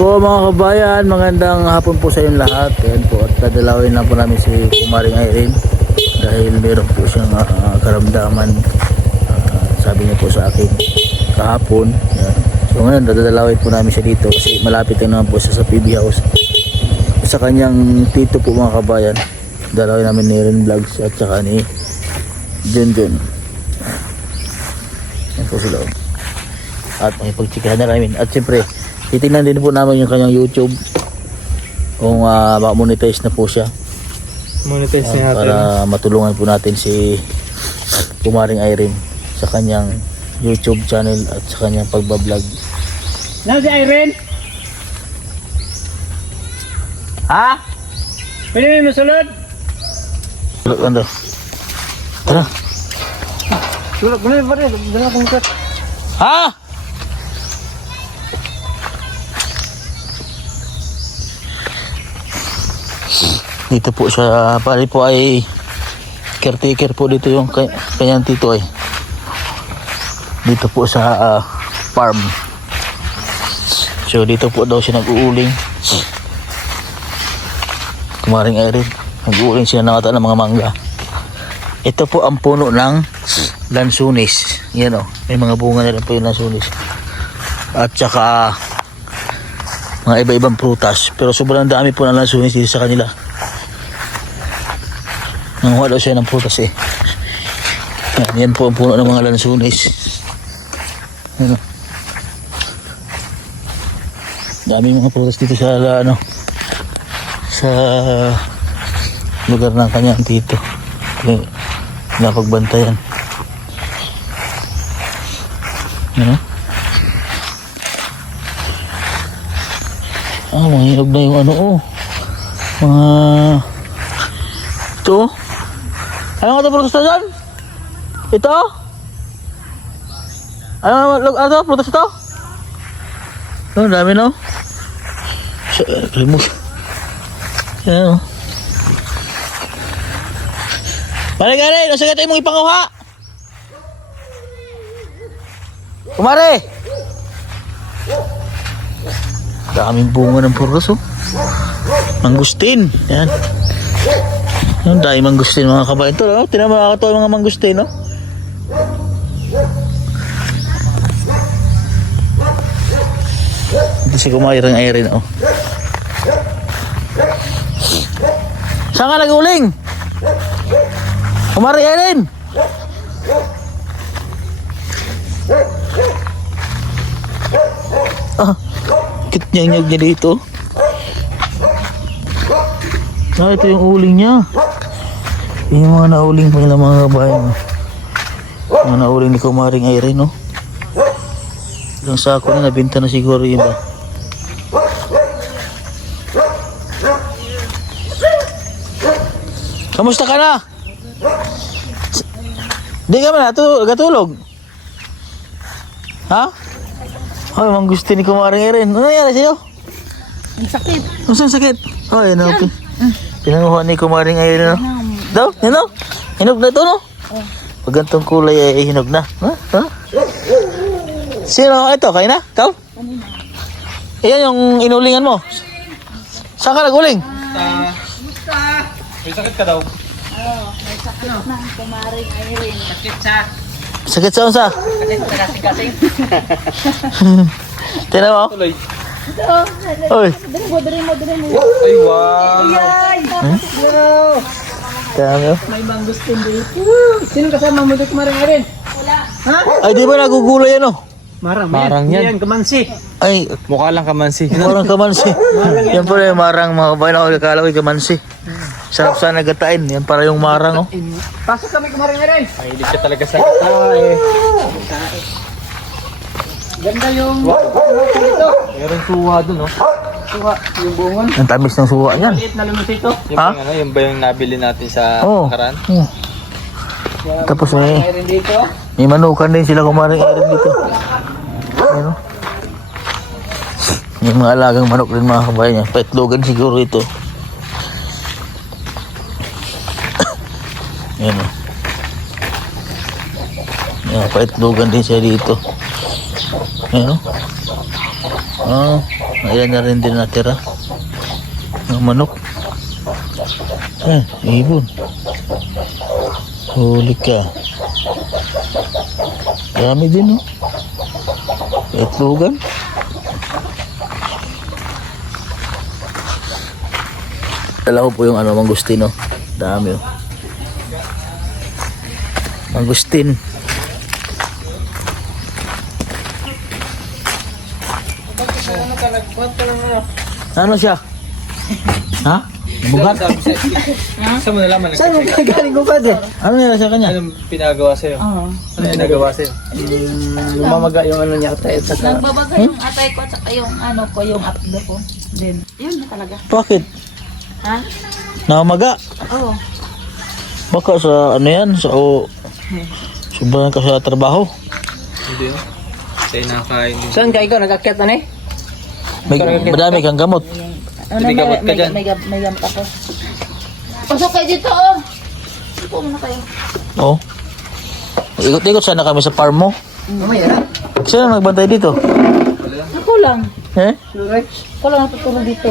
po mga kabayan, magandang hapon po sa inyong lahat. Ayan po, at dadalawin lang po namin si Kumaring Irene dahil meron po siyang karamdaman. Sabi niya po sa akin kahapon. Ayan. So ngayon dadalawin po namin siya dito kasi malapit lang naman po siya sa PB House sa kanyang tito po mga kabayan. Dalawin namin ni Irene Vlogs at saka ni Junjun. Ayan po sila. At may pagtsikahan na namin. At siyempre titingnan din po namin yung kanyang YouTube kung monetize na po siya. Monetize natin. Para matulungan po natin si Kumaring Irene sa kanyang YouTube channel at sa kanyang pagbablog. Na si Irene? Ha? Pwede mo masulod? Ano? Tara. Sulod mo na pare, dala kong kat. Ha? Dito po siya, pare po ay caretaker po dito yung kanyang tito ay. Dito po sa farm. So dito po daw siya nag-uuling. Kumaring Irene, nag-uuling siya ng mga mangga. Ito po ang puno ng lansunis. Yan o, may mga bunga na rin po yung lansunis. At saka mga iba-ibang prutas. Pero sobrang dami po ng lansunis dito sa kanila. Nanguha daw siya ng prutas eh. Yan po ang puno ng mga lansunis. Ano? Dami mga prutas dito sa sa lugar ng kanyang tito. Napagbantayan. Ano? Mahirap na yung mga ito. Ano nga ito prutas na dyan? Ito? Ano prutas ito? Dami no? Remove. Yan o. Mare-gare, nasa gata yung mong ipanguha. Kumare! Daming bunga ng prutas oh. Mangustin. Yan. Yung dahil mangustin mga kabayan ito, no? Tinan mo nakakatawa yung mga mangustin, no? Ito si Kumaring Irene, oh. Saan ka nag-uling? Kumaring Irene! Kitnyang-nyag niya dito. Ito yung uling niya. Yung mga nauling pa nila mga kabayan. Mga nauling ni Kumaring Irene, no? Ilang sako na nabinta na siguro yun ba? Kamusta ka na? Di ka man gatulog? Ha? Ay, manggusti ni Kumaring Irene. Ano nangyari sa'yo? Ang sakit. Ang sakit? Ay, ano? Pinanguha ni Kumaring Irene, no? Daw? Yan, no? Hinog na ito, no? Pag gantong kulay ay hinog na. Ha? Sino? Ito, kayo na? Ikaw? Iyan yung inulingan mo. Saan ka nag-uling? May sakit ka daw. Oo, may sakit na ang Kumaring Irene. Sakit sa unsa? Sakit sa kasing-kasing. Tignan mo. Tuloy. Oy. Dali mo. Ay, wow. Ay! Tignan mo. May mangustin dito. Sino kasama mo dito Kumaring Irene? Wala. Ha? Ay, di ba nagugulay yan, oh? Marang yan. Kamansi. Ay, Mukha lang kamansi. walang kamansi. Yan pala yung marang mga kabayan ako. Akala ko yung kamansi. Sarap sana nagatain. Yan para yung marang, oh. Pasok kami Kumaring Irene. Mahilig ka talaga sa tae. Ganda yung dito. Meron suwa dun, oh. Suwa, yung bungon. Ang tamis ng suwa yan. Maliit na lumusito. Ha? Yung ba yung nabili natin sa Oo. nakaraan? Oh. Tapos Irene dito. may manukan din sila Kumaring Irene dito. Ano? Yung mga alagang manok din mga kabayan niya. Paitlogan siguro ito. Yan o. Yan, paitlogan din siya dito. Yan o. Ilan na rin din natira. Ng manok. Ibon. Huli ka. Dami din, oh. Itlogan. Dala ko po yung mangustin, oh. Dami, oh. Mangustin. Ano siya? Ha? Bugat? Saan mo nalaman? Saan mo galing ko pa din? Ano nila sa kanya? Anong pinagawa sa'yo? Oo. Ano yung nagawa sa'yo? Lumamaga yung ano niya tayo sa Nagbabaga yung atay ko at saka yung ano ko, yung apdo ko. Din. Yun na talaga. Bakit? Ha? Namaga? Oo. Baka sa ano yan? Sa sobrang ka sa trabaho? Hindi yun. Sa'yo nakakain din. Saan ka ikaw? Nag-akyat na eh? Madami kang gamot. Ano, May gamot ka dyan. may gamot ako. Pasok kayo dito, oh. Upo muna kayo. Oo. Ikot-ikot sana kami sa farm mo. Mamaya na. Sino nagbantay dito? Ako lang. Eh? Ako lang natutulog dito.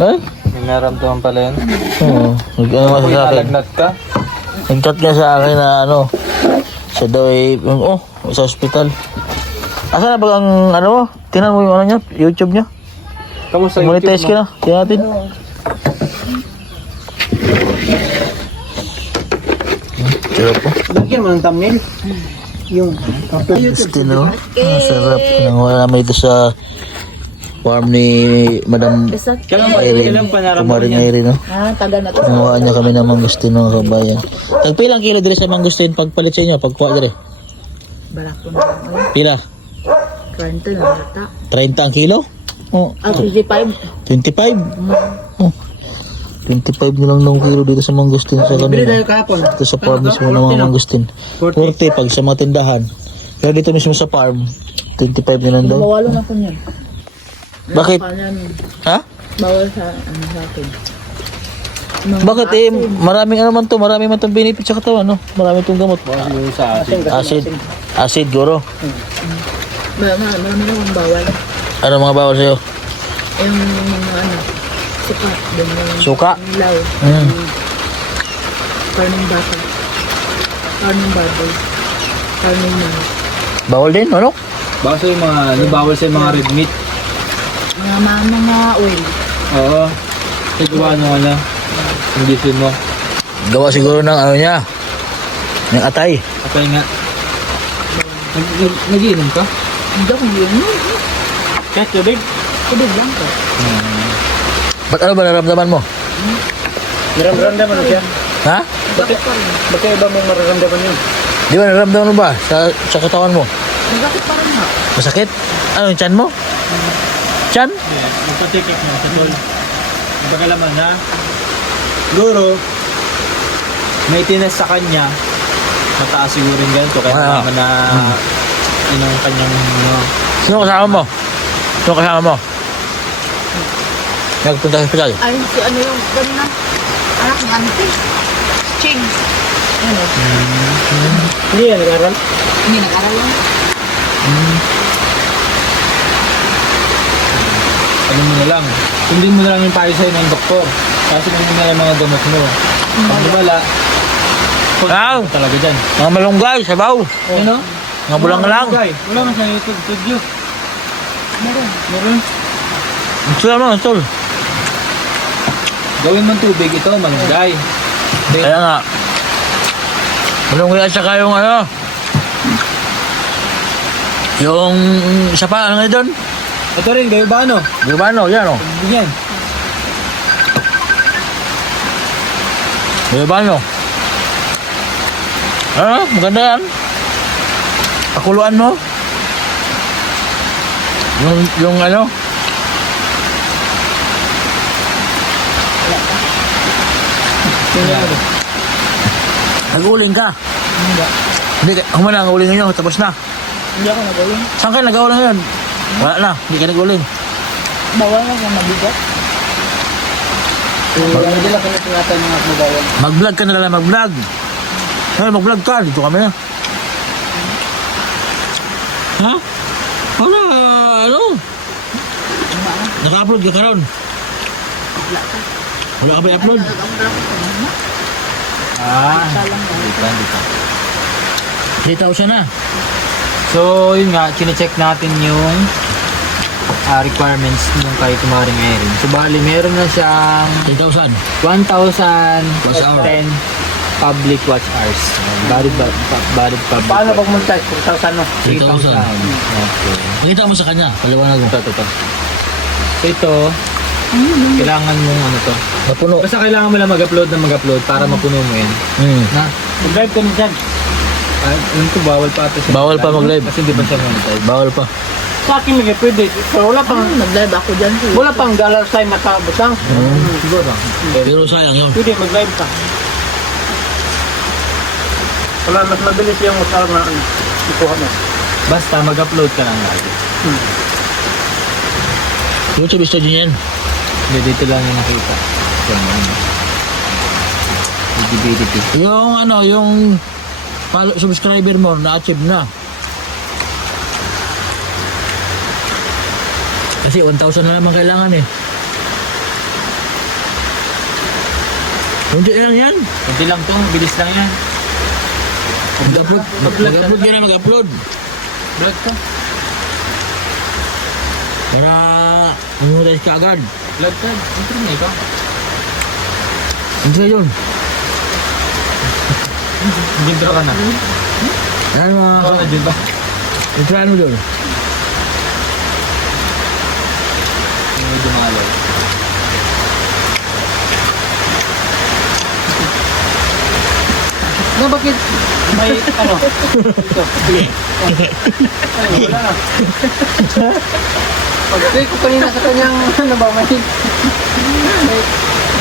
Eh? May naramdaman pala yun. Oo. Ano nga sa akin? Nalagnat ka? Nag-chat nga sa akin na ano. Siya daw ay, sa hospital. Asa na ba ang ano mo? Tingnan mo yung ano niya, YouTube niya. Kamusta Monetize ka na. Tingnan natin. Sarap po. Lagyan mo ng thumbnail. Yung Gusto no? Sarap. Nanguha namin ito sa farm ni Madam Isat. Irene. Kumaring Irene, no? Ah, tagal na to. Nanguha niya kami ng mangustin ng kabayan. Tagpilang kilo dire sa mangustin pagpalit sa inyo, pagkuha dire. Balak ko na lang. Pila? 20 na nata. 30 ang kilo? Oh, Ah, 25. 25? Oh. 25 na lang ng kilo dito sa mangustin sa bili kanila. tayo kahapon. Ito sa farm mismo ng mga mangustin. 40 pag sa mga tindahan. Pero dito mismo sa farm, 25 na lang daw. Bawalo na po niyan. Bakit? Ha? Bawal sa ano sa akin. Bakit maraming ano man to, marami man tong benefit sa katawan, no? Marami tong gamot. Yung sa atin. Acid, guro. Marami namang bawal. Ano mga bawal sa'yo? Yung mga ano, suka, din yung Suka? law, karning bata, karning baboy, karning manok, Bawal din, ano? Bawal sa'yo yung mga, bawal sa'yo yung mga red meat. mga oil. Oo. Nagawa nyo ano. Hindi mo. Gawa siguro ng ano niya. Ng atay. Kapay nga. Nag-iinom ka? Hindi ako yun. Kahit tubig? Tubig lang ko. Ba't ano ba nararamdaman mo? Nararamdaman mo siya. Ha? Bakit pa rin? Bakit iba mong mararamdaman yun? Di ba nararamdaman mo ba sa katawan mo? Bakit pa rin nga? Masakit? Ano yung tiyan mo? Tiyan? Yung patikik mo sa tol. Yung pagkalaman na. Siguro, may tinas sa kanya. Mataas siguro yung ganito. Kaya naman na yun ang kanyang Sino kasama mo? Sino kasama mo? Nagpunta sa hospital? Ay, si ano yung kanina? Anak ng auntie. Ching. Ano? Hindi yan, nag-aral. Hindi nag-aral lang. ano mo na lang. Sundin mo na lang yung payo sa'yo ng doktor. Kasi kung mo na yung mga gamot mo. Pag wala, Wow! talaga dyan. Mga malunggay, sabaw. Ano? Mga bulang lang. Wala man sa YouTube studio. Meron. Sila mo, tol. Gawin mong tubig ito, malunggay. Kaya nga. Malunggay at saka yung ano. Yung isa pa, ano nga doon? Ito rin, gayo ba ano? Di ba ano? Yan o. Yan. Di ba ano? Ano? Maganda yan. Pakuluan mo. Yung ano? Nag-uling ka? Hindi. Humana, nag-uling nyo. Tapos na. Hindi ako nag-uling. Saan ka nag-uling ngayon? Wala na. Hindi ka nag-uling. Bawal na yung mabigat. Hindi lang kami tingatan ng mga bawal. Mag-vlog ka na lang. Mag-vlog. Ngayon, mag-vlog ka. Dito kami na. Ha? Wala. Ano? Naka-upload ka karon? Wala ka. Wala ka ba i-upload? Nag-upload ako sa mama. Dito. 3,000 na. So, yun nga, chinecheck natin yung requirements nung kay Kumaring Erin. So, bali, meron na siyang 3,000. 1,010 public watch hours. Valid public Paano watch pag montage? 3,000 no? 3,000. Okay. Makita mo sa kanya. Paliwanag mo. Ito. Ito, kailangan mong ano to. Mapuno. Basta kailangan mo lang mag-upload para mapuno mo yun. Na. Mag-drive ka na dyan. Yun to, bawal pa ito siya. Bawal pa mag-live. Kasi di ba siya monetize? Bawal pa. Sa akin lagi pwede. Pero wala pang, Nag-live ako dyan. wala pang dollar sign na kabutang. Siguro. Pero sayang yun. Pwede mag-live ka. Wala, mas mabilis yung usar na ikuha mo. Basta mag-upload ka lang lagi. YouTube studio yan. Hindi, dito lang yung nakita. So, visibility. Yung ano, yung subscriber mo na-achieve na. Kasi 1,000 na naman kailangan eh. Hindi lang yan. Hindi lang to, bilis lang yan. Mag-upload ka na mag-upload. Vlog to. Para monetize ka agad. Vlog to. Ito na ikaw. Hindi ka yun. Gintro ka na. Yan mga... Ikaw na dito. Intrahan mo doon. May dumalo. Na bakit may ano? Ito. Ay, wala na. Pag-play ko kanina sa kanyang ano ba, may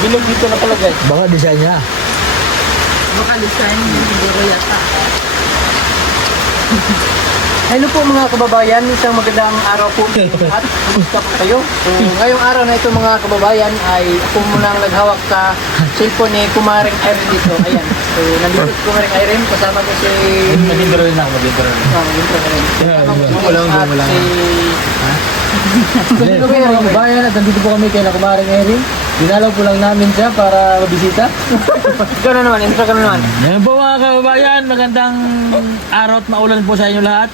bilog dito na palagay. Baka design niya. Baka design yung siguro yata. Hello po mga kababayan, isang magandang araw po at kumusta po kayo? So, ngayong araw na ito mga kababayan ay ako muna ang naghawak sa cellphone ni Kumaring Irene dito. Ayan. So, nandito si Kumaring Irene, kasama ko si... Magintro rin ako, magintro rin. Magintro ka rin. Kasama ko si Wala, at wala. si... Hello po mga kababayan at nandito po kami kay Kumaring Erin. Dinalaw po lang namin siya para mabisita. Ikaw na naman, intro ka na naman. Yan po mga kababayan, magandang araw at maulan po sa inyo lahat.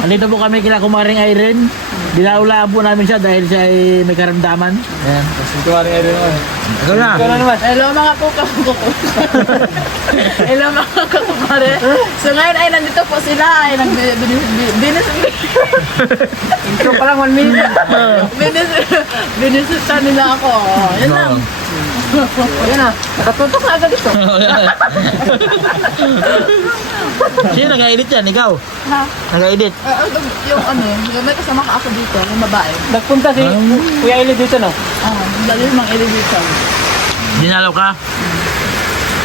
Andito po kami kila Kumaring Irene. Dinaulaan po namin siya dahil siya ay may karamdaman. Ayan. Kasi Kumaring Erin naman. Ikaw na. Ikaw na naman. Hello mga kuko. Hello mga kukumare. So ngayon ay nandito po sila ay Intro pa lang 1 minute. binisita nila ako. Yan lang. Ayan na, nakatutok na agad ito. Sino nag-edit yan? Ikaw? Ha? Nag-edit? Yung ano, yung may kasama ka ako dito, yung babae. Nagpunta si Kuya Eli dito no? Dali mang elevator. Dinalaw ka?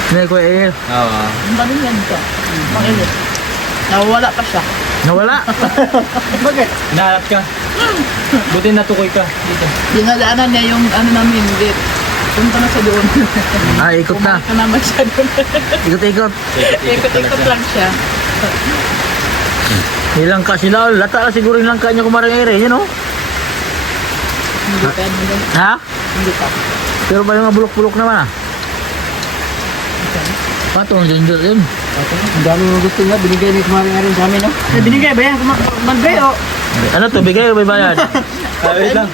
Hindi ko eh. Oo. Dali niya dito. Mang ele. Nawawala pa siya. Nawala. Bakit? Naharap ka. Buti natukoy ka dito. Dinadaanan niya yung ano namin, date. Punta na sa doon. Ikot na. Kumain ka naman siya doon. Ikot-ikot. Ikot-ikot lang siya. Ilang ka sila. Lata na siguro yung langka niya Kumaring Irene. Yun o. Hindi pa yan. Ha? Hindi pa. Pero pa yung mga bulok-bulok naman ah. Patong dyan yun. Ang dami mo gusto nga, binigay ni Kumaring Erin sa amin no? Binigay ba yan? Mag-bay o? Ano to? Bigay o may bayad? Wait lang.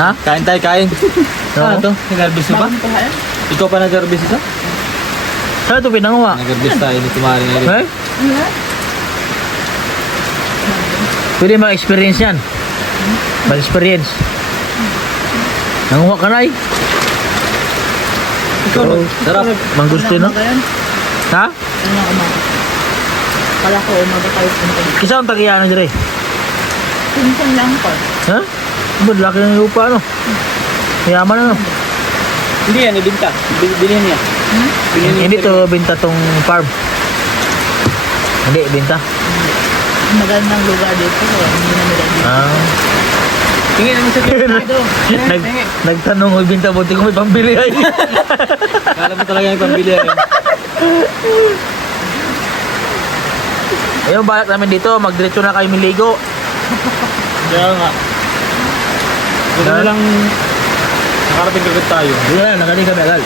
Ha? Kain tayo, kain. Ano to? Nag-arbis mo ba? Bakit pa yan? Ikaw pa nag-arbis ito? Saan ito pinanguha? Nag-arbis tayo ni Kumaring Erin. Eh? Pwede mag-experience yan. Mag-experience. Nanguha ka na eh. Ikaw, sarap. Manggusto no? Ano ba yan? Ha? Ano na umaga? Kala ko umaga tayo punta. Isa ang tagiyanan dire. Pinsan lang pa. Ha? Ba't laki ng lupa ano? Yaman ano? Hindi yan, ibinta. Bilhin niya. Hindi to binta tong farm. Hindi, binta. Magandang lugar dito. Hindi na nila dito. Ah. Tingin naman sa Nagtanong ko binta buti ko may pambili ay. Kala mo talaga yung pambili rin. Ayun, balak namin dito, magdiretso na kayo miligo. Kaya nga. Buti na lang nakarating agad tayo. Hindi na, nagaling kami agad.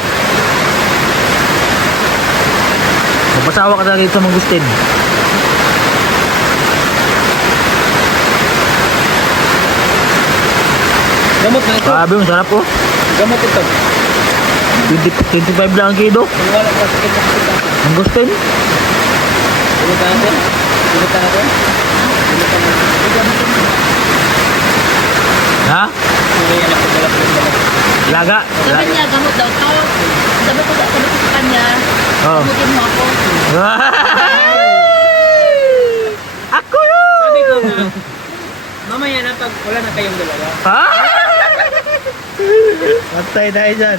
Magpasawa ka talaga dito sa Mangustin. Gamot na ito. Sabi mo, sarap po. Gamot ito. 25 lang ang kilo. Kung wala pa sakit na sakit natin. Mangustin. Pilitan natin. Pilitan natin. Pilitan natin. Ha? May anak ko dala ko. Laga. Sabi niya, gamot daw to. Sabi ko sa kanya, Oh. gamutin mo ako. Ako yun! Sabi ko nga, mamaya na pag wala na kayong dalawa. Ha? Matay tayo dyan.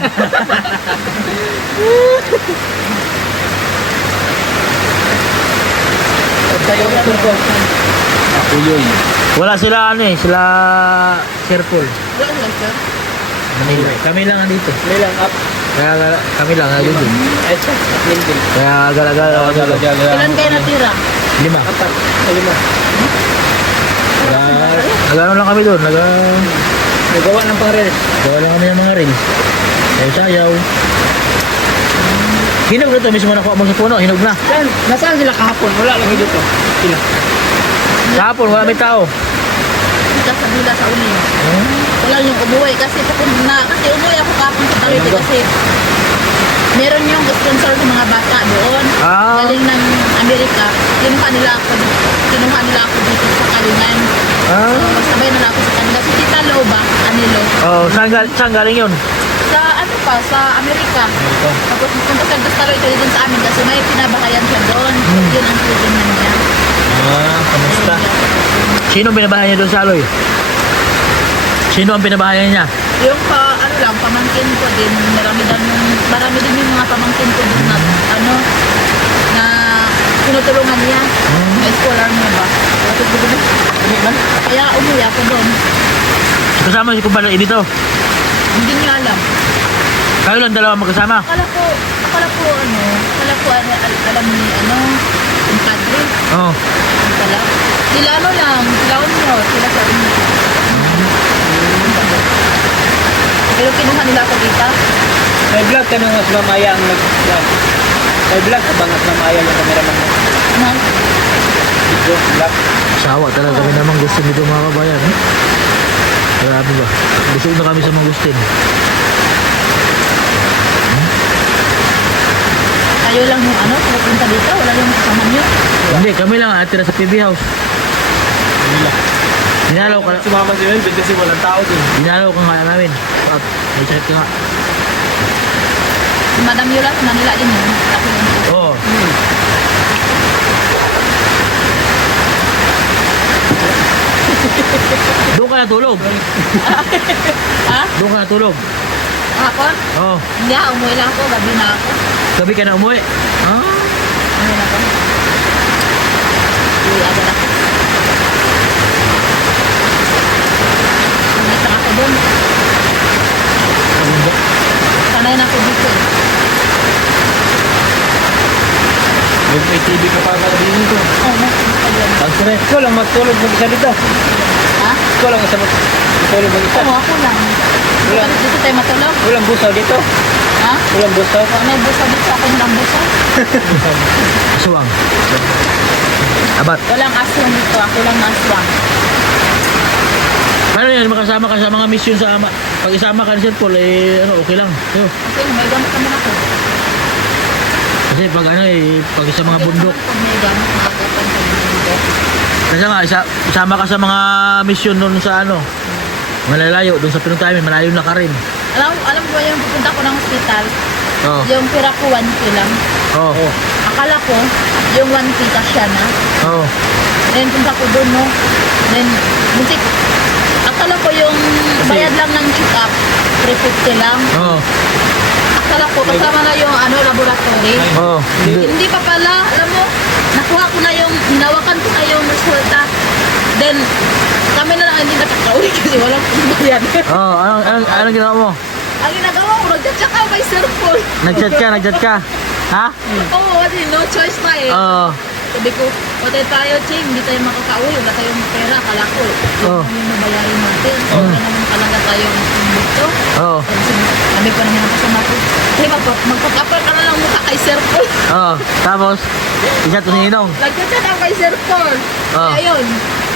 Pag tayo turko. Ako yun. Wala sila ano eh, sila circle. Wala lang sir. Manila. Kami lang andito. May lang up. Kaya kami lang andito. Ay, siya. Din. Kaya gala-gala ako dito. Kailan kayo natira? 5. Apat. Sa lima. Nagano lang kami doon, Nagawa ng pang-rel. gawa lang kami ng mga reels. Sayaw. Hinog na to, mismo nakuha mo sa puno, hinog na. Nasaan sila kahapon? Wala lang dito. Sila. Kahapon, wala may tao. Kita sa bila sa uli. Wala yung umuwi kasi umuwi ako kapon sa Cavite kasi meron yung sponsor ng mga bata doon. Ah. Galing ng Amerika. Kinuha nila ako dito sa Kalingan. Ah. So, magsabay na lang ako sa kanila. Si Tita Lo ba? Anilo. Oh, saan galing yun? Sa ano pa? Sa Amerika. Tapos punta sa Gustalo ito din sa amin kasi may pinabahayan siya doon. Yun ang tugon na niya. Kamusta? Sino ang binabahan niya doon sa Aloy? Sino ang binabahan niya? Yung ano lang, pamangkin ko din, marami din yung mga pamangkin ko din na, na tinutulungan niya. May scholar niya ba? Kaya umuwi ako doon. Kasama si Kumpara dito. Hindi niya alam. Kayo lang dalawa magkasama. Akala ko, alam ni, yung padre. Oo. Akala. Sila lang, sila sila sa inyo. Pero kinuha nila ako dito. May vlog ka nung mas mamaya ang nag-vlog. May vlog ka bang mas mamaya yung cameraman mo? Ano? Video, vlog. Sawa talaga kami naman gusto dito mga kabayan. Eh? Grabe ba? Busog na kami sa mga gustin. Kayo lang yung pupunta dito, wala yung kasama niyo. Hindi, kami lang atira sa PB House. Dinalaw ka, Sumama si Melvin kasi walang tao din. dinalaw ka nga namin. At may sakit ka nga. Si Madam Yola, sa Manila din yun. Ako yun. Oo. Doon ka natulog. Ha? Doon ka natulog. Hapon? Oo. Hindi umuwi lang ako, gabi na ako. Gabi ka na umuwi. Ah. Umuwi na ako. Uwi agad ako. Uwi lang ako doon. Sanay na ako dito eh. May TV ka pa din dito. Oo, nagpagyan. Pagkire. Ikaw lang magtulog mag-isa dito. Ha? Ikaw lang matulog mag-isa. Oo, ako lang. Dito tayo matulog. Walang busaw dito. Ha? Walang busaw. Kung may busa dito, ako nilang busa. Aswang. Abat. Walang aswang dito, ako lang aswang. Ano yan, makasama ka sa mga mission sa ama. Pag isama ka ni Sir Paul, okay lang. So, Okay, may gamit naman ako. kasi pag pag sa mga bundok. Pag may gamit, makakupan sa bundok. Kasi nga, isama ka sa mga mission doon sa malalayo, doon sa pinuntahan, malayo na ka rin. Alam mo ba yung pupunta ko ng hospital? Oo. Yung pira ko 1K lang. Oo. Akala ko, yung 1K kasya na. Oo. Then punta ko doon, no? Then, muntik. Akala ko yung bayad lang ng check-up, 350 lang. Oo. Akala ko, kasama na yung laboratory. Oo. Hindi pa pala, alam mo, nakuha ko na yung, hinawakan ko na yung resulta. Then, kami na lang hindi nakakauwi kasi walang bayad. Oo. Anong ginawa mo? Ang ginagawa ko, nagchat ka by cellphone. Nag-chat ka? Ha? Oo, no choice na eh. Oo. Sabi ko, patay tayo, Ching, hindi tayo makakauwi, wala tayong pera, kala ko. Oh. Yung mabayarin natin. Wala naman talaga tayong dito. Oo. Sabi ko naman ang kasama ko, hey, magpapapal ka na lang mukha kay Sir Paul. Oo. Tapos, isa to ninong. Nagchat ako kay Sir Paul. Oh. Kaya yun,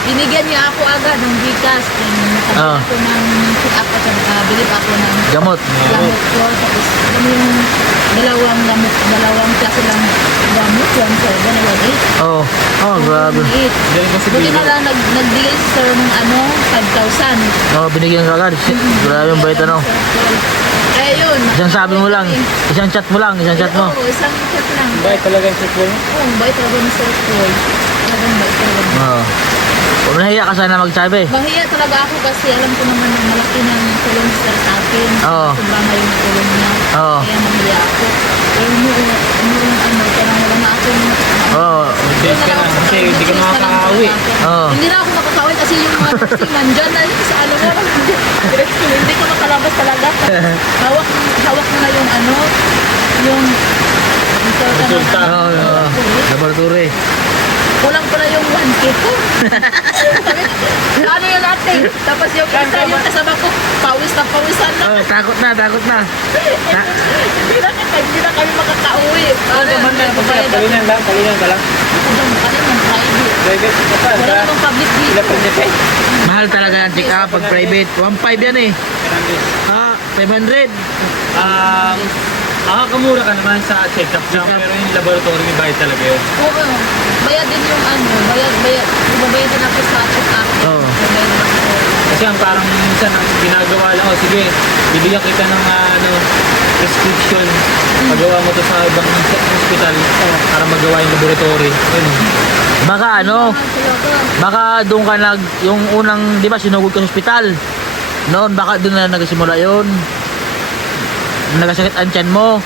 binigyan niya ako agad ng Gcash. Nakabili Oh. ako ng pick-up at nakabili pa ako ng Gamot. gamot ko. Tapos, yung dalawang klase lang gamot, 1.7, 1.8. Oo. Oh, grabe. 1.8. Galing ko si Buti Pino. na lang nagbigay si Sir ng 5,000. Oo, binigyan ka agad. Grabe yung bait ano. Kaya yun. Isang sabi mo lang. Isang chat mo lang. Isang chat mo. Oo, isang chat lang. Bait talaga yung football. Oo, bait talaga ni Sir Paul. Talagang bait talaga. Oo. Huwag nahiya ka sana magsabi. Mahiya talaga ako kasi alam ko naman na malaki ng tulong si Sir sa akin. Oo. Sobrang na yung tulong niya. Oo. Kaya mahiya ako. Pero noong parang wala na ako Oo. Days ka na kasi hindi ka makakauwi. Oo. Hindi na ako makakauwi kasi yung mga testing nandyan na yun sa ano na. Hindi ko makalabas talaga. Hawak na yung yung Resulta. Oo. Oo. Laboratory. kulang pala yung 1K ko. Sabi ko, ano yung latte? Tapos yung isa, yung kasama ko, pawis na pawisan na. Oh, takot na, takot na. Hindi na kami makakauwi. Kalinan lang ka lang. Kanina, private. Private ka pa. Wala namang public Sila dito. principe. Mahal talaga ang check up pag private. 1.5 yan eh. Ah, 500. Makakamura ka naman sa check-up lang, pero yung laboratory may bayad talaga yun. Oo. Bayad din yung bayad. Babayad din ako sa check-up. Oo. Bayad din ako. Kasi ang parang minsan ang ginagawa lang, sige, bibigyan kita ng prescription. Magawa mo to sa ibang hospital para magawa yung laboratory. Yun. Baka baka doon ka yung unang, di ba, sinugod ka sa hospital. Noon, baka doon na nagsimula yun. Nagasakit ang tiyan mo.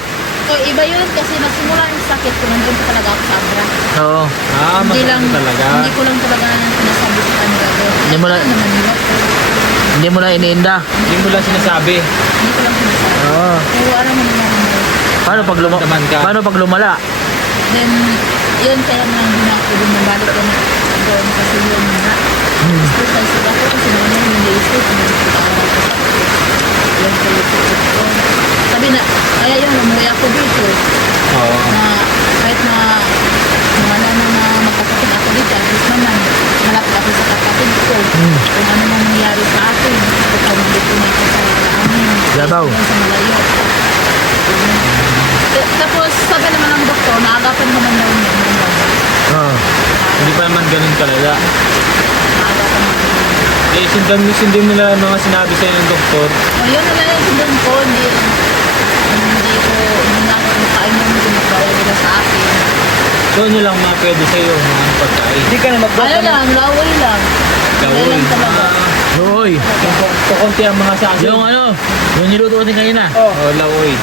So, iba yun kasi nagsimula yung sakit ko. Nandun pa talaga ako sa Abra. Oo. Hindi Masakit talaga. Hindi ko lang talaga sinasabi sa kanila. Hindi mo lang- naman nila. Hindi mo na iniinda. Hindi mo lang sinasabi. Hindi ko lang sinasabi. Oo. Pero ano mo naman. Naman ka. Paano pag lumala? Then, yun kaya nang hindi na ako doon nabalik ko na doon kasi yun na. Exercise ako kasi naman yung day-sit. Yun sa YouTube ko. Sabi na, kaya yun, umuwi ako dito. Oo. Na kahit na wala na magkakapit ako dito, at least naman, malapit ako sa kapatid ko. Kung ano man nangyari sa akin, kapag dito na ako sa amin. Labaw. Sa malayo. Tapos sabi naman ng doktor, naagapan naman daw niya. Oo. Hindi pa naman ganun talaga. Naagapan naman. Eh, sundin nila ang mga sinabi sa'yo ng doktor. O yun na lang yung sundin ko, hindi na ako makain yung ginagawa nila sa akin. So, ano lang mga pwede sa'yo, mga pagkain. Hindi ka na Ano lang, laway lang. Laway lang talaga. Uy. Kukunti ang mga sa akin. Yung niluto natin kanina. Oh, lawoy.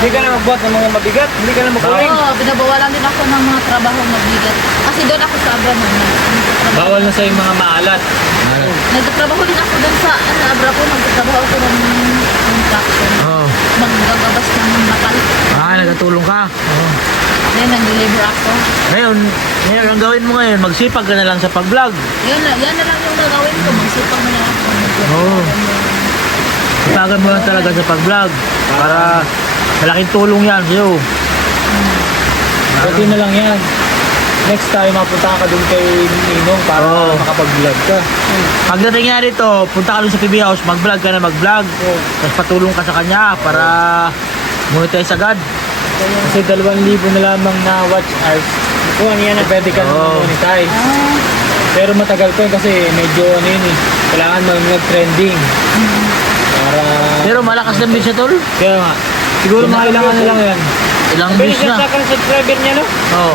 Hindi ka na magbuhat ng mga mabigat. Hindi ka na Oo, pinabawalan din ako ng mga trabaho mabigat. Kasi doon ako sa Abra naman. Bawal na sa'yo mga maalat. Nagtatrabaho din ako doon sa Abra ko. Nagtatrabaho ako ng construction. Oo. Maggagabas ng bakal. Ah, nagtulong ka. Oo. Then, nag-deliver ako. Ngayon, ang gawin mo ngayon, magsipag ka na lang sa pag-vlog. Yan na lang yung gagawin ko. Magsipag na lang ako. Oo. Sipagan mo lang talaga sa pag-vlog. Para malaking tulong yan sa'yo. Pwede na lang yan. Next time, mapunta ka dun kay Ninong para Oo. makapag-vlog ka. Pagdating nga dito, punta ka dun sa PB House, mag-vlog ka na mag-vlog. Tapos patulong ka sa kanya para monetize agad. Kasi 2,000 na lamang na watch hours. Kung ano yan, pwede ka na Oo. monetize. Pero matagal ko yun kasi medyo ano yun eh. Kailangan mag-trending. Para... Pero malakas lang din siya, tol. Kaya nga. Siguro makailangan na lang yan. Ilang views na. subscriber niya, no? Oo.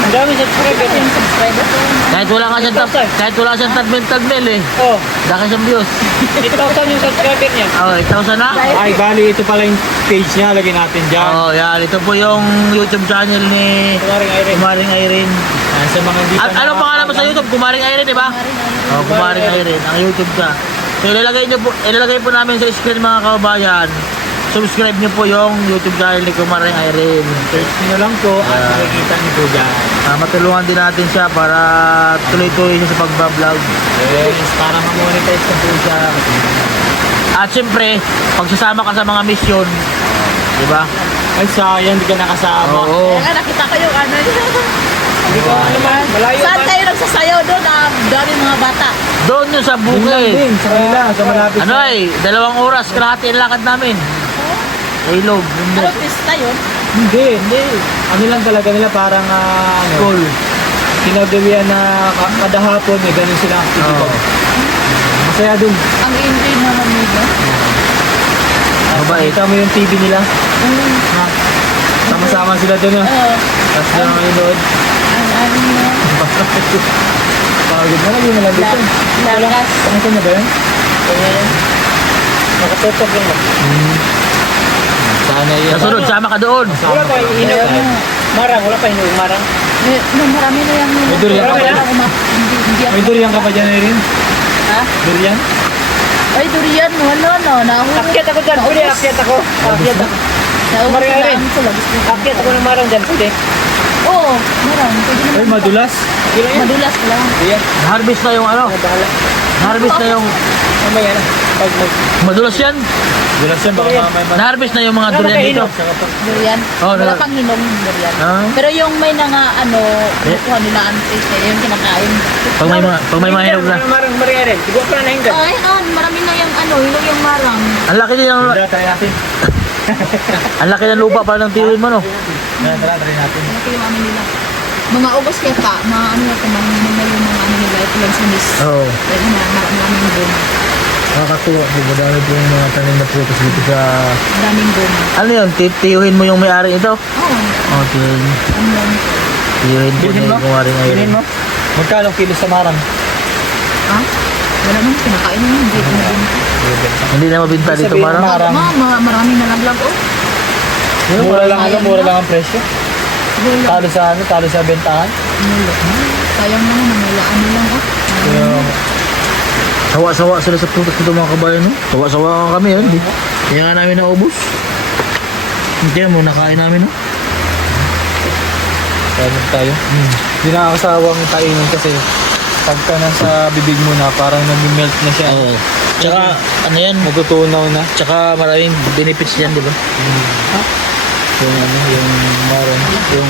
Ang dami subscriber niya. Subscriber ko. Kahit wala siyang tagmil eh. Oh, Daka siyang views. 8,000 yung subscriber niya. Oh, 8,000 na. Ay, bali, ito pala yung page niya. Lagyan natin dyan. Oh, yan. Ito po yung YouTube channel ni Kumaring Irene. Kumaring Irene. Sa mga hindi pa Ano pangalan mo sa YouTube? Kumaring Irene, di ba? Oh, Kumaring Irene. Ang YouTube ka. So, ilalagay po namin sa screen mga kababayan subscribe nyo po yung YouTube channel ni Kumaring Irene. Search nyo lang po at makikita nyo po dyan. Matulungan din natin siya para tuloy-tuloy siya sa pagbablog. Yes, para ma-monetize na po siya. At syempre, pagsasama ka sa mga mission, di ba? Ay, sayang, hindi ka nakasama. Oo. Kaya nga nakita ko yung ano niya. Hindi ko naman, malayo Saan pa. kayo nagsasayaw doon? Dami mga bata. Doon yun sa Yun lang bukid. din, sa kanila, sa malapit. Ano ay, 2 oras, kalahati ang lakad namin. Sa ilog. Ano pista yun? Hindi. Ano lang talaga nila, parang Cool. kinagawian na kada hapon, may ganun silang activity. Oo. Masaya dun. Ang enjoy naman nila. Mabait. Kita mo yung TV nila. Ha? Sama-sama sila dun. Oo. Tapos na manonood. Ang ano na. Pagod na, lagi na lang dito. Lakas. Ano na ba yun? Nakatutok lang ako. Sana yun. Nasunod, sama ka doon. Wala pa inog. Marang, wala pa inog, marang. Marami na yung May durian ka ba yan? Hindi ako. May durian ka pa dyan, Erin? Ha? Durian? Ay, durian. Wala na. Nahulog. Akyat ako dyan, pwede, akyat ako. Akyat ako. Nahulog Maria na Irene. ang sa labis na. Akyat ako ng marang dyan, pwede. Oo, marang. Pwede Ay, naman. madulas. Madulas lang. Ayan, Harvest na yung ano. bahala. Harvest na yung... Mamaya na. Pag mag... Madulas yan. Madulas yan, baka mamay Na-harvest na yung mga Wala durian pa dito. inog. Durian. Oh, Wala na- pang hinog ng durian. Ah. Pero yung may nga ano, kuha nila antes eh, yung kinakain. Pag may mga hinog na. Marang, Maria Irene. Siguro pa na hinggan. Ay, marami na yung ano, hinog yung marang. Ang laki din yung... Tara, try natin. Ang laki ng lupa para ng tiwin mo, no? Tara, try natin. Ano yung ano nila? Mga ugos kaya pa, mga ano na mga hinog na yung mga ano nila, ito lang sa miss. Oo. Kaya na, maraming goma. Nakakatuwa po. Madami po yung mga tanim na prutas dito sa... Maraming goma. Ano yun? Tiyuhin mo yung may-ari ito? Oo, Okay. ano lang. Tiyuhin po Bilhin ni mo? Kumaring Bilhin Irene. mo? Magkano kilo sa marang? Ha? Wala naman, kinakain mo, hindi ko na din. Hindi na mabinta dito, Sabihin parang. mo, Marang. Marami na naglag, oh. Mura lang ano, mura lang ang presyo. Wala. Talo sa ano, talo sa bentahan. Wala. Sayang naman, wala ano lang, oh. Kaya, Sawa-sawa sila sa prutas dito mga kabayan, no? Sawa-sawa kami, yun. Hindi nga namin naubos. Hindi mo, nakain namin, no? kanin tayo. Hindi nakakasawang kainin kasi pagka nasa bibig mo na, parang nag-melt na siya. Oo. Tsaka, ano yan? Natutunaw na. Tsaka maraming benefits yan, di ba? Yung ano, yung marang, yung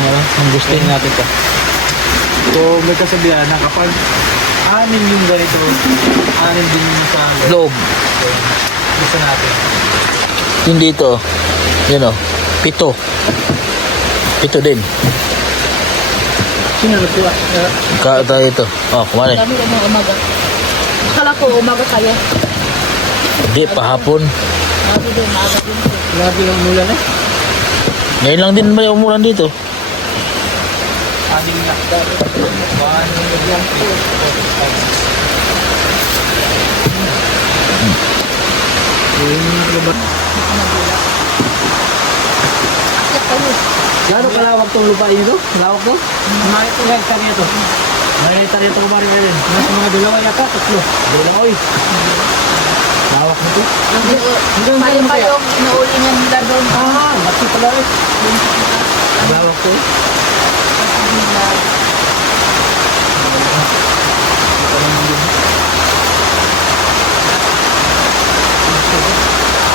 gusto natin to. So, may kasabihan na kapag anin yung ganito, anin din yung sa Loob. gusto natin. Yung dito, yun o, 7. 7 din. Sino nagtuwa? Kaya tayo ito. Oh, kumari. Dami rin ng umaga. Akala ko umaga kaya. Hindi, pahapon. Sabi din, maaga din ko. Lagi ng mula na. Ngayon lang din ba yung umulan dito? Aning na. Paano yung lang po? Akit kayo. Gano'ng kalawak tong lupa dito? Kalawak to? Mga ito hektarya to. Nakita rin ito kumari ngayon. Nasa mga 2 yata, 3. Dito oy. Lawak nito. Sayang pa yung inuulingan nila doon. Ah, bati pala eh. Lawak to.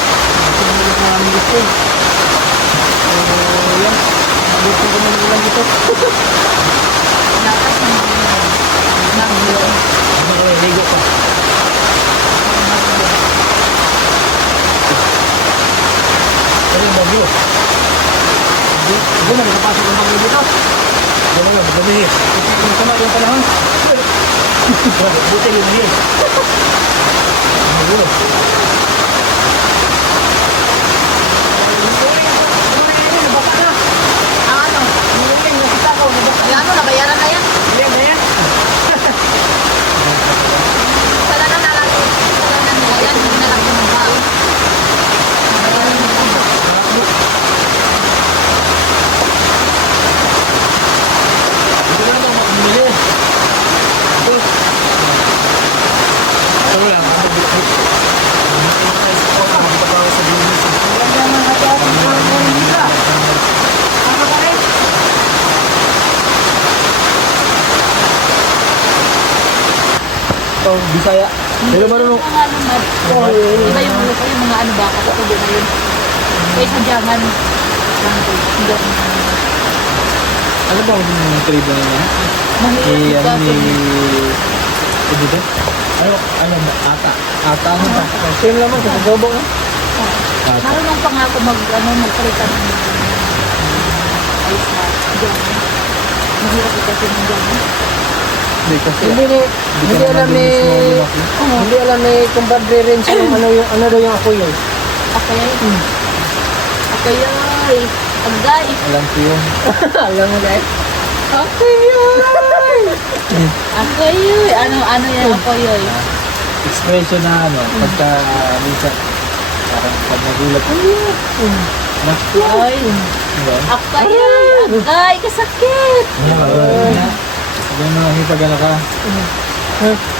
Maraming gusto. Yan. Gusto ko man ulan dito. Lakas ng ulan. Ligo pa. Pero yung bagyo. Hindi na nakapasok ng bagyo dito. Ano yun? Gabi. Yung sama yung panahon. Buti yun yun. Ano yun? Ano? Ay, ano, nabayaran na yan? Sala na nalalo. Sala na nila yan. Hindi na lang bumaba. Nabayaran na yan. Hindi na naman makabili. Ano lang? ikaw, Bisaya. Pero marunong, Mga ano na, iba yung ano ko, yung mga ano ba, katutubo na yun. Kaya sadyangan, hindi ako ano ba ang tribo na niya? mahirap Ni, kasi. dito? Ano, ata ano ba? Same naman sa adobo no? Marunong pa nga ako magpalitan ng ayos na dyan. Mahirap kasi ng dyan. Hindi kasi, Hindi alam ni hindi alam ni Compadre Renz yung ano daw yung ako yun. Okay. Okay, ay. Agay. alam ko yun. Alam mo guys. Okay, ano yan ako yun. Expression na ano, pagka minsan, parang pag nagulat, naku, Ay. diba? Okay, agay. Kasakit. Sabi mo, hipag ano ka?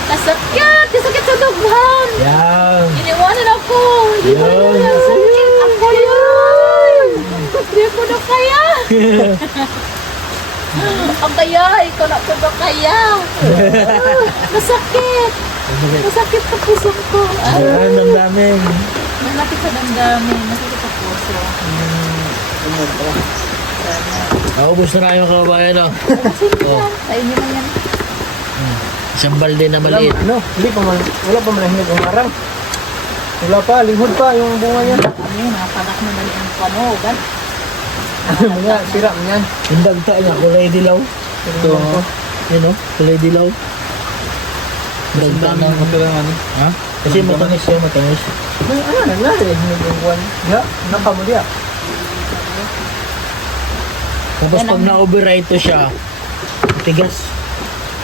Kasakit. Kasakit sa dughan. Yan! Iniwanan ako. Yun. Ako yun. Hindi ko na kaya. Ang kaya, ikaw na ko na kaya. Masakit. Masakit sa puso ko. Yan, ang daming. Masakit sa damdamin. Masakit sa puso. Naubos na kayo kababayan, no? Kasi yan. Sa inyo lang yan. Isang balde na maliit. Ano? Hindi pa man wala pa man hinog ang arang. Wala pa, linghod pa yung bunga niya. Ano yun, nakapanak na mali ang panogan. Ano mo nga, sira mo yan. Yung dagta niya, kulay dilaw. Ito, Yun, no? Kulay dilaw. Dagta ang na. matirang ano. Ha? Kasi matamis siya, matamis. May ano nangyari hinog yung buwan. Ya, naka mo diya. Tapos pag na-override to siya, tigas.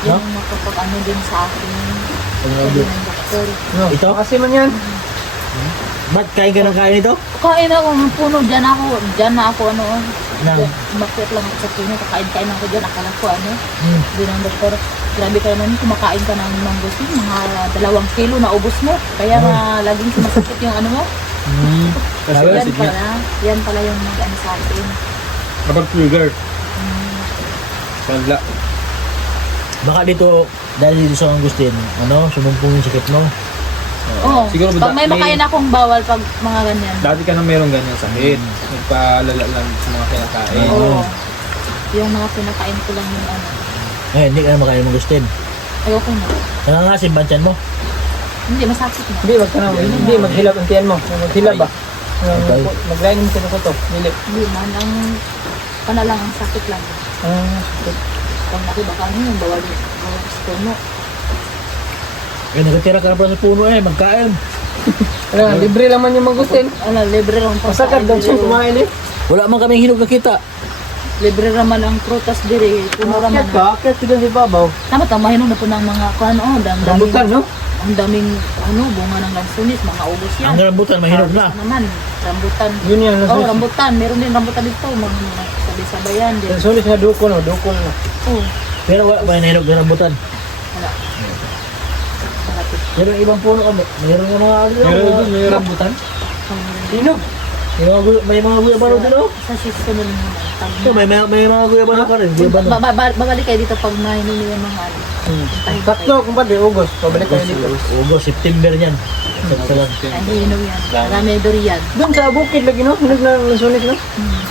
Yan ang nakapag-ano din sa akin. Pag Sabi na-over- ng doktor. No. Ito? Kasi man yan. Ba't kain ka ng kain ito? Kain ako ng puno, dyan na ako ano. Nang? Bakit lang ako sa puno, kakain ako dyan, akala ko ano. Hmm. Sabi ng doktor, grabe ka naman, kumakain ka ng mangosteen, mga 2 kilo na ubos mo. Kaya laging sumasakit yung ano mo. Hmm. Kasi Yan acid niya. yan pala yung mag-ano sa akin. Kapag trigger. Wala. Baka dito, dahil dito sa Angustin, ano, sumumpong yung sakit mo. Oo, Siguro pag may makain akong bawal pag mga ganyan. Dati ka nang meron ganyan sakit. Nagpalala lang sa mga kinakain. Oo. Yung mga pinakain ko lang yung ano. Eh, hindi ka na makain ng Angustin. Ayoko na. Nangangasim ba ang tiyan mo? Hindi, masakit na. Hindi, wag ka na. Hindi, maghilab ang tiyan mo. Maghilab ba? Okay. Maglain mo sa ko to. Nilip. Hindi man, ang pana lang, ang sakit lang. Kung nakiba ka yung bawal sa puno. Eh, nagtira ka na pala sa puno magkain. Ano, libre naman yung mangustin. Ano, libre lang pa. Masakad daw siya kumain eh. Wala man kaming hinog nakita. Libre naman ang prutas diri. Puno naman. Akyat ka, akyat ka dyan si Babaw. Tama, tamahin na po ng mga kuhan. Oh, Rambutan, no? Ang daming ano, bunga ng lansunis, mga ubos yan. Ang rambutan, mahinog na. Harvest naman, rambutan. Yun yan. Oh, rambutan. Meron din rambutan dito. Mga sabi-sabayan din. Sulis na dukol, no? Dukol na. Oh, Pero wala pa yung nahinog na rambutan. wala. Malapit. Pero yung ibang puno kami, mayroon yung mga ano. Meron doon, may rambutan. Sino? May mga guyabano din, oh. Sa shift ko na rin naman. Pag So, may mga guyabano pa rin. Guyabano. babalik kayo dito pag nahinili yung mga ano. Tahin kayo. Sakto, kumpadre, Ugos. Pabalik kayo dito. August, September yan. Sakto lang. Ay, hinog yan. Marami durian. Doon sa bukid lagi, no? Hinog na ng sulis, no?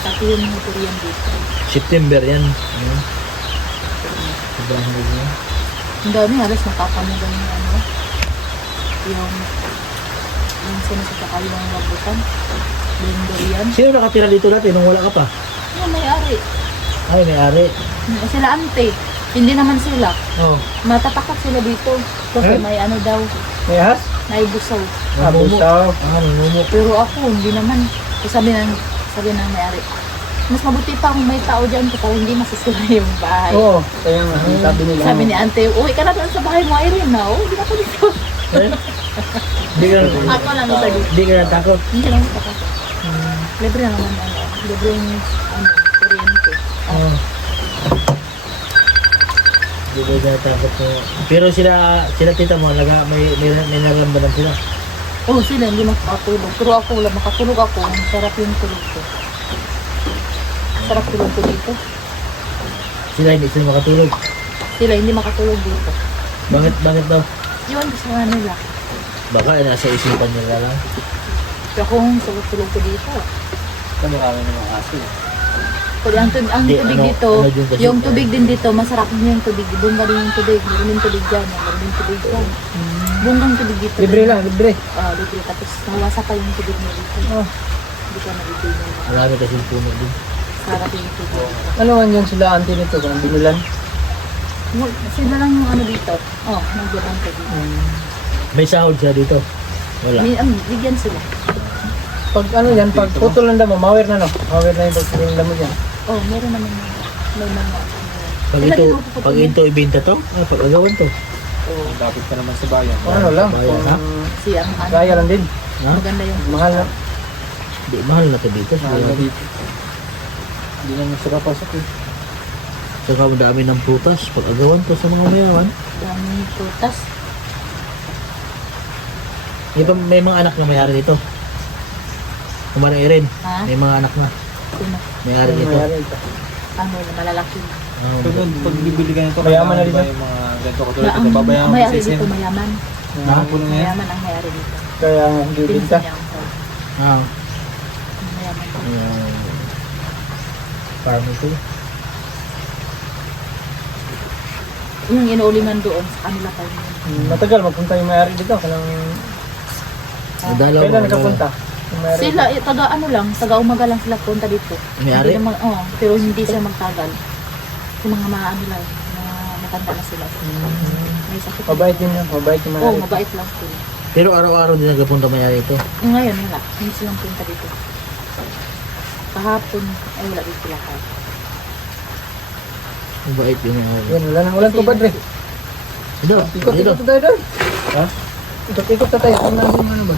Pati yung mga durian dito. September yan. Sobrang hinog niya. Ang dami, halos nakakamugan yung ano. Yung sinasakakal ng rambutan. Yung durian. Sino nakatira dito dati nung wala ka pa? Yung may-ari. Ay, may-ari. Sila ante. Hindi naman sila. Oh. Matatakot sila dito. Kasi may ano daw, May ahas? may busaw. Abusaw. Namumo. Pero ako, hindi naman. Sabi ng may-ari, mas mabuti pa kung may tao dyan kapag hindi masisira yung bahay. Oo, kaya nga, sabi nila. Sabi ni ante, uwi ka na doon sa bahay mo, Irene na. Oh, hindi na ako dito. Hindi ka Ako lang sa dito. Hindi ka natakot. Hindi lang ako. Libre na naman ano. Libre yung kuryente. Oh. Hindi ka natakot mo. Pero sila tita mo, may naramdaman sila. Oo, sila hindi makakatulog. Pero ako wala makatulog ako. Sarap yung tulog ko. Sarap tulog ko dito. Sila hindi sila makatulog. Sila hindi makatulog dito. Bakit daw? Yun, gusto nga nila. Baka nasa isipan nila lang. Pero kung tulog ko dito. Ito marami namang aso. Pwede ang Di, tubig ano- dito, ano dun kasi- yung tubig din dito, masarap din yung tubig. Bunga din yung tubig. Meron din tubig dyan. Meron din tubig dyan. Bungang tubig dito. Libre lang, libre. Libre. Tapos nawasa pa yung tubig mo dito. Oh. Hindi ka nabibigyan. Marami kasing puno din. Sarap yung tubig. Ano man yan sila auntie nito, kung binulan. Sila lang yung ano dito. Nagyabang tubig. May sahod siya dito. Wala. Bigyan sila. Pag ano yan, pag putol ng damo, mawir na no? Mawir na yung pagputol ng damo dyan. Meron naman mga. May mga. Pag Sila ito, din magpuputol pag yan. ito ibenta to, pag agawan to. Dapat ka naman sa bayan. Kung ano lang, Bayan, kung ha? Si ang ano. gaya lang din. Ha? Maganda yung. Mahal na. Di, mahal na to dito. Mahal na dito. Hindi na masarap pasok eh. Saka madami ng prutas. Pag agawan to sa mga mayaman. Daming prutas. May mga anak na mayari dito. Kumaring Erin. Ha? May mga anak na. Sino? Mayari dito. Mayari ito. Ano, malalaki. Ah, Pag bibili ka nito, Mayaman na kailangan dito. ba yung mga ganito katulad Na, ito, babayaran mo may-ari sa dito, isin. mayaman. Nakapuno na yan. Mayaman ang may-ari dito. Kaya nga hindi Pinsan binta. niya ang ah, mayaman. farm ito. Yung inuulingan doon, sa kanila pa yun. Matagal magpunta yung may-ari dito. Dalaw Kailan nagkapunta? Yung may-ari Sila, taga ano lang, taga umaga lang sila punta dito. May-ari? Hindi naman, pero hindi sila magtagal. Yung mga maano lang, mga matanda na sila. May sakit. Mabait din yun. Mabait yung may-ari. Mabait lang sila. Pero araw-araw din nagpunta mayari ito. Ngayon, wala. Hindi silang punta dito. Kahapon, ay wala dito sila kahit. Mabait yung mayari. Yan, wala nang ulan po ba, Dre? Ito, Ikot-ikot ito. na tayo doon. Ha? Ikot-ikot na tayo. Tingnan mo ano ba?